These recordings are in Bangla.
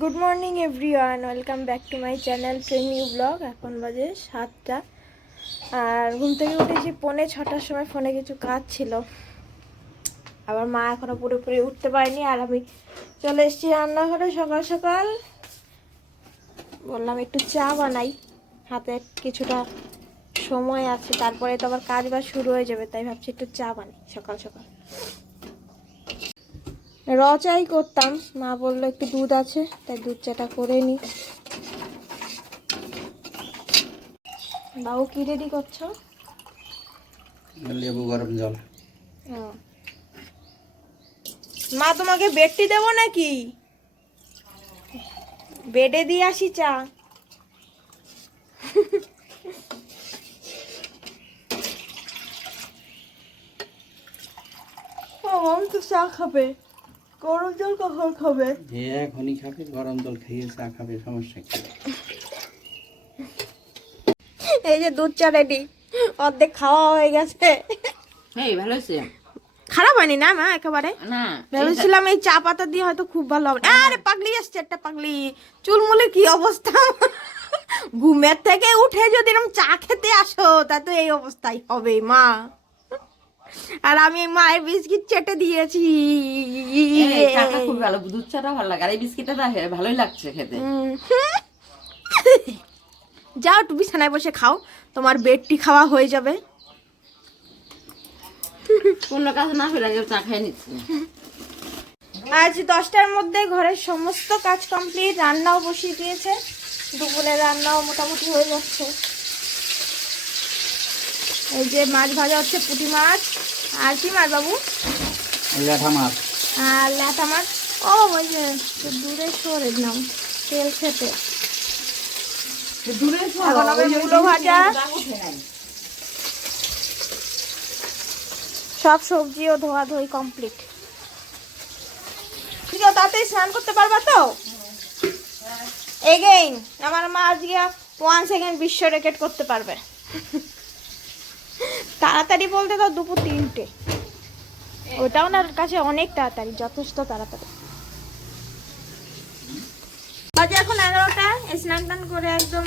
Good morning everyone welcome back to my channel train new blog এখন বাজে সাতটা। আর ঘুম থেকে উঠেছি পৌনে ছটার সময় ফোনে কিছু কাজ ছিল। আবার মা এখনও পুরোপুরি উঠতে পারেনি আর আমি চলে এসেছি রান্নাঘরে সকাল সকাল। বললাম একটু চা বানাই। হাতে কিছুটা সময় আছে, তারপরে তো আবার কাজ বাজ শুরু হয়ে যাবে, তাই ভাবছি একটু চা বানাই সকাল সকাল। র চাই করতাম মা বলল একটু দুধ আছে তাই দুধ চাটা করে নি। বাবু কি রেডি করছ? লেবু গরম জল। মা তোমাকে বেডটি দেবো নাকি? বেডে দিয়ে আসি চা। ও আমি তো চা খাবে। গরম জল কখন খাবে? যে এখনই খাবে গরম জল খেয়ে চা খাবে সমস্যা কি? এই যে দুধ চা রেডি অর্ধেক খাওয়া হয়ে গেছে। এই ভালো হয়েছে খারাপ হয়নি না মা একেবারে? না ভেবেছিলাম এই চা পাতা দিয়ে হয়তো খুব ভালো হবে। আরে পাগলি আসছে একটা পাগলি। চুলমুলে কি অবস্থা? ঘুমের থেকে উঠে যদি এরকম চা খেতে আসো তা তো এই অবস্থাই হবে মা। আর আমি মায়ের বিস্কিট চেটে দিয়েছি। চাটা খুব ভালো দুধ চাটা ভালো লাগে। আর এই বিস্কিটটা ভালোই লাগছে খেতে। যাও একটু বিছানায় বসে খাও তোমার বেডটি খাওয়া হয়ে যাবে। কোনো কাজ না ফেলে আগে চা খেয়ে নিচ্ছি। আজ দশটার মধ্যে ঘরের সমস্ত কাজ কমপ্লিট রান্নাও বসিয়ে দিয়েছে। দুপুরে রান্নাও মোটামুটি হয়ে যাচ্ছে। এই যে মাছ ভাজা হচ্ছে পুঁটি মাছ। আর কি মাছ বাবু? ল্যাঠা মাছ। আর ল্যাটা মাছ? ও ওই যে দূরে সরে নাও তেল খেতে। দূরে এখন হবে মূলো ভাজা। সব সবজিও ধোয়া ধোয়ি কমপ্লিট। ঠিক আছে তাড়াতাড়ি স্নান করতে পারবা তো? এগেইন আমার মা আজকে ওয়ান সেকেন্ড বিশ্ব রেকর্ড করতে পারবে। তাড়াতাড়ি বলতে তো দুপুর তিনটে। ওটাও ওনার কাছে অনেক তাড়াতাড়ি, যথেষ্ট তাড়াতাড়ি। আজ এখন এগারোটা, স্নান টান করে একদম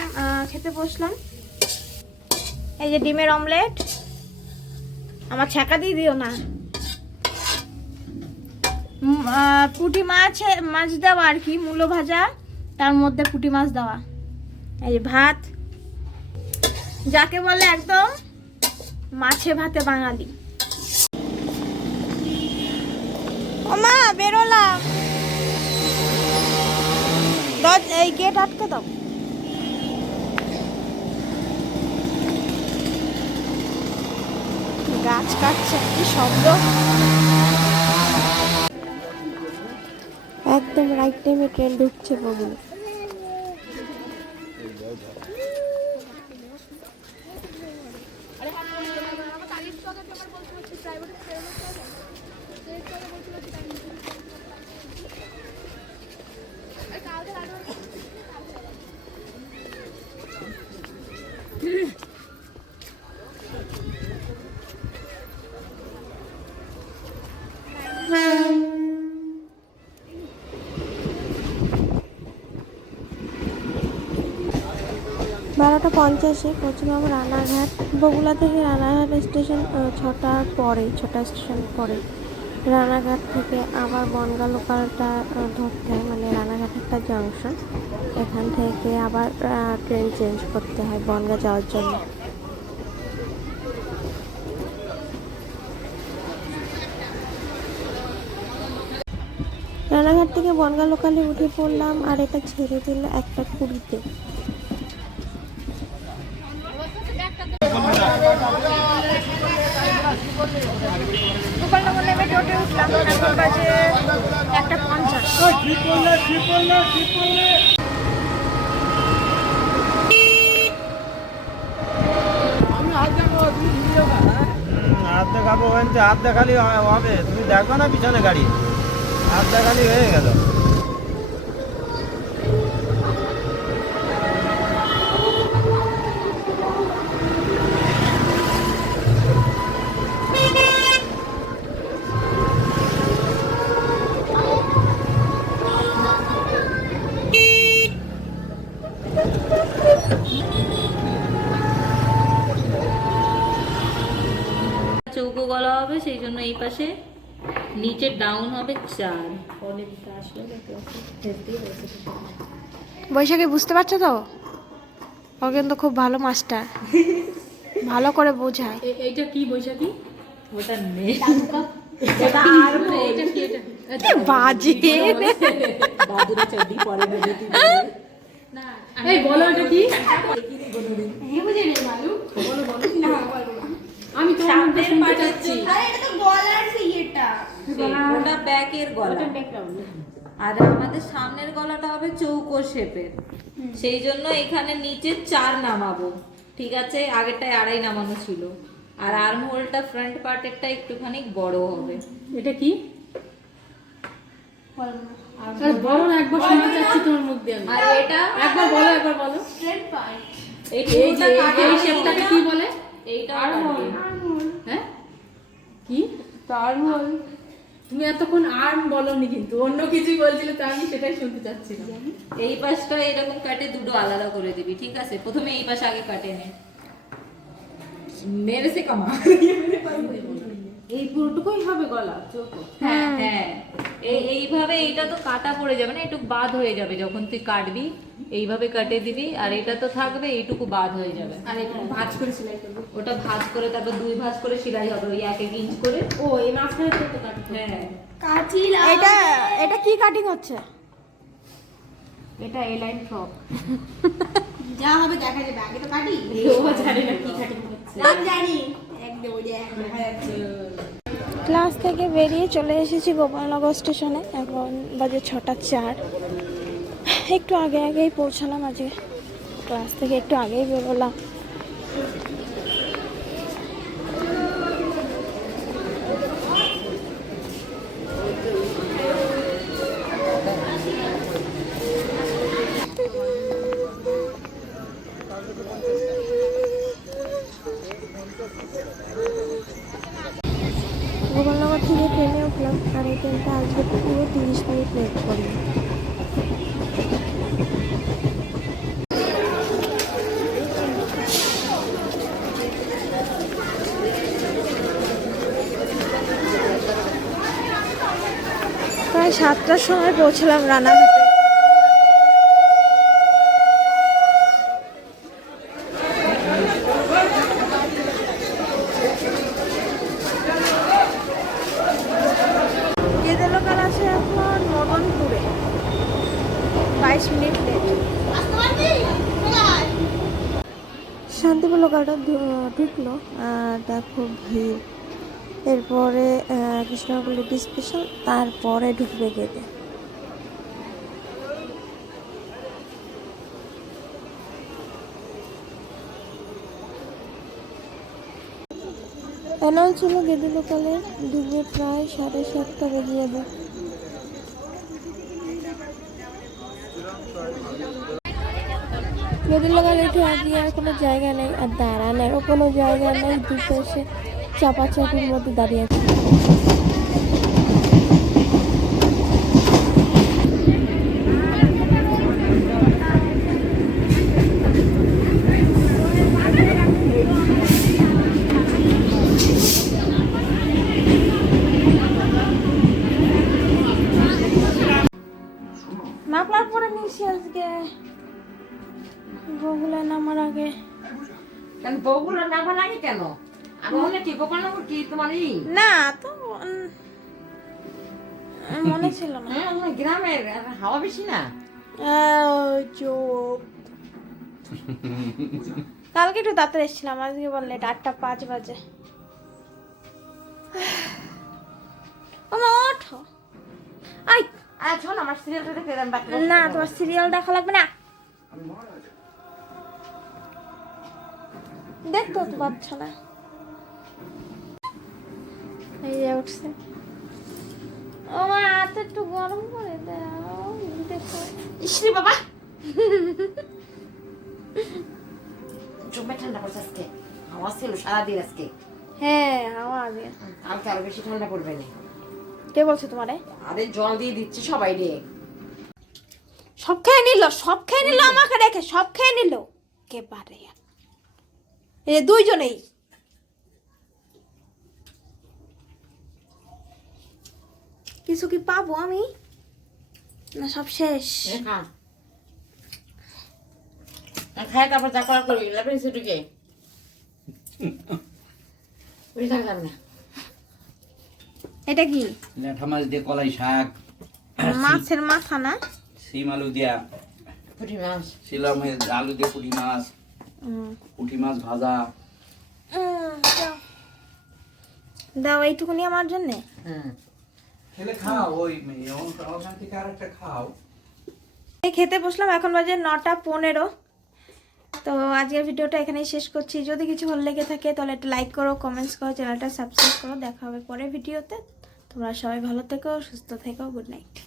খেতে বসলাম। এই যে ডিমের অমলেট, আমার ছ্যাঁকা দিয়ে দিও না। পুঁটি মাছ মাছ দেওয়া আর কি, মূলো ভাজা, তার মধ্যে পুঁটি মাছ দেওয়া। এই যে ভাত, যাকে বলে একদম মাছে ভাতে বাঙালি। মা, বেরোলাম। এই গেট আটকে দাও। গাছ কাটছে, কি শব্দ? একদম রাইট টাইমে ট্রেন ঢুকছে বগুলো বারোটা পঞ্চাশে পশ্চিমবঙ্গ রানাঘাট বগুলা থেকে রানাঘাট স্টেশন ছটার পরে, ছটা স্টেশন পরে। রানাঘাট থেকে আবার বনগা লোকালটা ধরতে হয় মানে রানাঘাট একটা জাংশন এখান থেকে আবার ট্রেন চেঞ্জ করতে হয় বনগা যাওয়ার জন্য। রানাঘাট থেকে বনগা লোকালে উঠে পড়লাম, আর এটা ছেড়ে দিল একটা কুড়িতে উঠলাম এখন বাজে একটা পঞ্চাশ। হাত দেখাবো হাত দেখালি হবে তুমি দেখো না পিছনে গাড়ি। হাত দেখালি হয়ে গেল। গলা হবে সেই জন্য এই পাশে নিচে ডাউন হবে চার। বৈশাখী বুঝতে পারছ তো? ও কিন্তু খুব ভালো মাস্টার। ভালো করে বোঝায়। এইটা কি বৈশাখী? ওটা নেই এটা কি এটা বাজে। এই বলো এটা কি? আমি তো সামনের পাঠাচ্ছি ওটা ব্যাকের গলা। আর আমাদের সামনের গলাটা হবে চৌকো শেপের। সেই জন্য এখানে নিচে চার নামাবো। ঠিক আছে? আগেরটায় আড়াই নামানো ছিল। আর আর্ম হোলটা ফ্রন্ট পার্টেরটা একটুখানি বড় হবে। এটা কি? আর বলো না একবার শুনতে চাচ্ছি তোমার মুখ দিয়ে আর এটা একবার বলো একবার বলো। এই এই এই শেপটাকে কি বলে? এইটা হ্যাঁ? কি? তুমি এতক্ষণ আর্ম বলনি কিন্তু অন্য কিছুই বলছিলে তো আমি সেটাই শুনতে চাচ্ছিলাম। এই পাশটা এরকম কাটে দুটো আলাদা করে দিবি ঠিক আছে? প্রথমে এই পাশ আগে কাটে নে। মেরে সে কামা। এই পুরোটুকুই হবে গলা চোখো হ্যাঁ হ্যাঁ। এই এইভাবে এইটা তো কাটা পড়ে যাবে না একটু বাদ হয়ে যাবে যখন তুই কাটবি এইভাবে কাটে দিবি আর এটা তো থাকবে এইটুকু বাদ হয়ে যাবে। আর একটু ভাঁজ করে সেলাই করব। ওটা ভাঁজ করে তারপর দুই ভাঁজ করে সেলাই হবে ওই এক এক ইঞ্চ করে। ও এই মাঝখানে তো কাটতে হ্যাঁ। এটা এটা কি কাটিং হচ্ছে? এটা এ লাইন ফ্রক যা হবে দেখা যাবে আগে তো কাটি ও জানে না কি কাটিং হচ্ছে। আমি জানি। ক্লাস থেকে বেরিয়ে চলে এসেছি গোপালনগর স্টেশনে, এখন বাজে ছটা চার। একটু আগে আগেই পৌঁছালাম, আজকে ক্লাস থেকে একটু আগেই বেরোলাম গোপালনগর থেকে ট্রেনে উঠলাম আর এই ট্রেনটা আজকে পুরো তিরিশ মিনিট লেট করল প্রায় সাতটার সময় পৌঁছলাম রানাঘাটে। শান্তিপুর লোকালটা ঢুকলো আর দেখো ভিড়। এরপরে কৃষ্ণনগর লেডি স্পেশাল তারপরে ঢুকবে গেদে অ্যানাউন্স ছিল গেদে লোকালে, ঢুকবে প্রায় সাড়ে সাতটা বেজে যাবে। গেদে লোকালে উঠে আজকে আর কোনো জায়গা নেই, আর দাঁড়ানোরও কোনো জায়গা নেই দুপাশে চাপাচাপির মধ্যে দাঁড়িয়ে আছে। পরে নামার আগে। কেন বউগুলো নামা লাগে কেন? না তো মনে ছিল না। হ্যাঁ গ্রামের হাওয়া বেশি না? কালকে একটু তাড়াতাড়ি এসেছিলাম আজকে বললে আটটা পাঁচ বাজে। ওমা ওঠো। আই আর শোন আমার সিরিয়ালটা দেখতে দেন না তোমার সিরিয়াল দেখা লাগবে না। দেখতো তো পাচ্ছ না এই যে উঠছে। ও মা হাত একটু গরম করে দাও দেখো। ইসরি বাবা! জমে ঠান্ডা পড়ছে আজকে। হাওয়া ছিল সারাদিন আজকে। হ্যাঁ হাওয়া আগে। কালকে আরও বেশি ঠান্ডা পড়বে না। কে বলছে তোমারে? আরে জল দিয়ে দিচ্ছে সবাই রে। সব খেয়ে নিল সব খেয়ে নিল আমাকে রেখে সব খেয়ে নিল। কে পারে এই দুইজনেই। কিছু কি পাবো আমি? না সব শেষ। খায় তারপর যা করবি। এটা কি? ল্যাঠা মাছ দিয়ে কলাই শাক মাছের মাথা না? সিম আলু দিয়া। পুঁটি মাছ। শিলাম আলু দিয়ে পুঁটি মাছ। পুঁটি মাছ ভাজা। দাও। দাও এইটুকুনি আমার জন্যে? হুম। খেতে বসলাম, এখন বাজে নটা পনেরো। তো আজকের ভিডিওটা এখানেই শেষ করছি। যদি কিছু ভালো লেগে থাকে, তাহলে একটা লাইক করো কমেন্টস করো চ্যানেলটা সাবস্ক্রাইব করো। দেখা হবে পরে ভিডিওতে। তোমরা সবাই ভালো থেকো, সুস্থ থেকো গুড নাইট